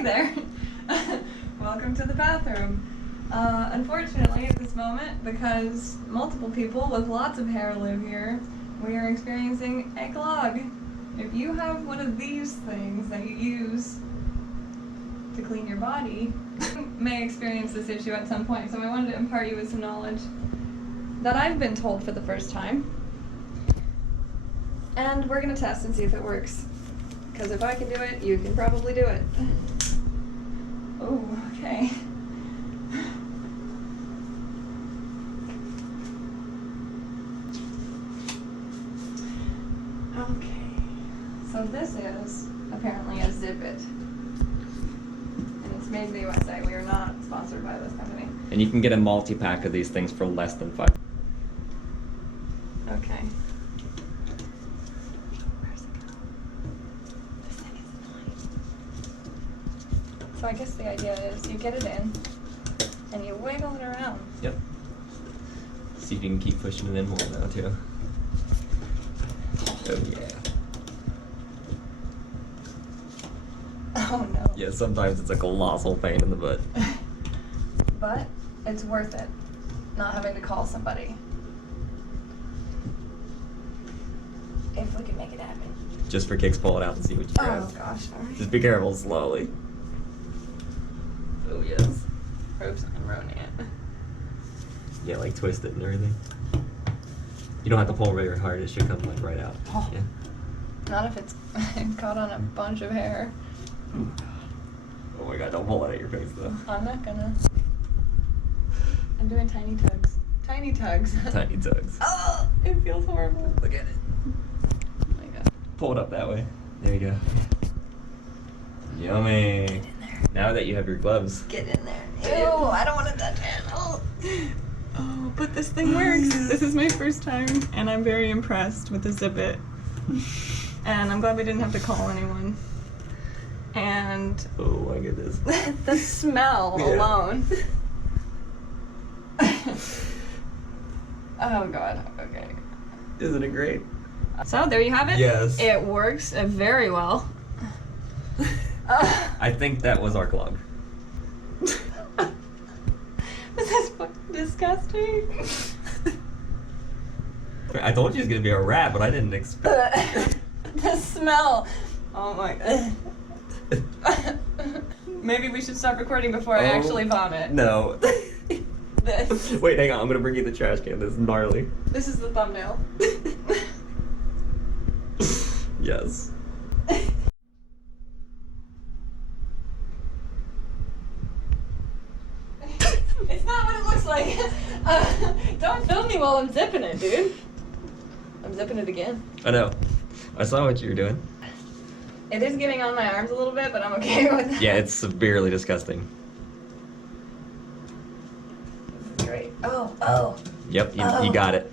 Hey there! Welcome to the bathroom. Unfortunately, at this moment, because multiple people with lots of hair live here, we are experiencing a clog. If you have one of these things that you use to clean your body, you may experience this issue at some point, so I wanted to impart you with some knowledge that I've been told for the first time. And we're gonna test and see if it works. Because if I can do it, you can probably do it. Oh, okay. Okay. So this is apparently a Zip It. And it's made in the USA. We are not sponsored by this company. And you can get a multi-pack of these things for less than $5. Okay. So I guess the idea is you get it in, and you wiggle it around. Yep. See if you can keep pushing it in more now, too. Oh, yeah. Oh, no. Yeah, sometimes it's a colossal pain in the butt. But it's worth it, not having to call somebody. If we can make it happen. Just for kicks, pull it out and see what you grab. Oh, gosh. Sorry. Just be careful, slowly. Oh, yes. Oops, I'm ruining it. Yeah, like twist it and everything. You don't have to pull very hard, it should come like right out. Oh. Yeah. Not if it's caught on a bunch of hair. Oh my god, don't pull it out of your face though. I'm not gonna. I'm doing tiny tugs. Tiny tugs. Tiny tugs. Oh, it feels horrible. Look at it. Oh my god. Pull it up that way. There you go. Yummy. Get in there. Now that you have your gloves. Get in there. Ew, I don't want to touch it. Oh. Oh, but this thing works. This is my first time, and I'm very impressed with the Zip It. And I'm glad we didn't have to call anyone. And Oh my goodness. the smell alone. Oh god, okay. Isn't it great? So there you have it. Yes. It works very well. I think that was our clog. This is fucking disgusting. I told you it was gonna be a rat, but I didn't expect. The smell. Oh my god. Maybe we should stop recording before I actually vomit. No. This. Wait, hang on. I'm gonna bring you the trash can. This is gnarly. This is the thumbnail. Yes. It's not what it looks like. Don't film me while I'm zipping it, dude. I'm zipping it again. I know. I saw what you were doing. It is getting on my arms a little bit, but I'm okay with that. Yeah, it's severely disgusting. This is great. Oh. Yep, you got it.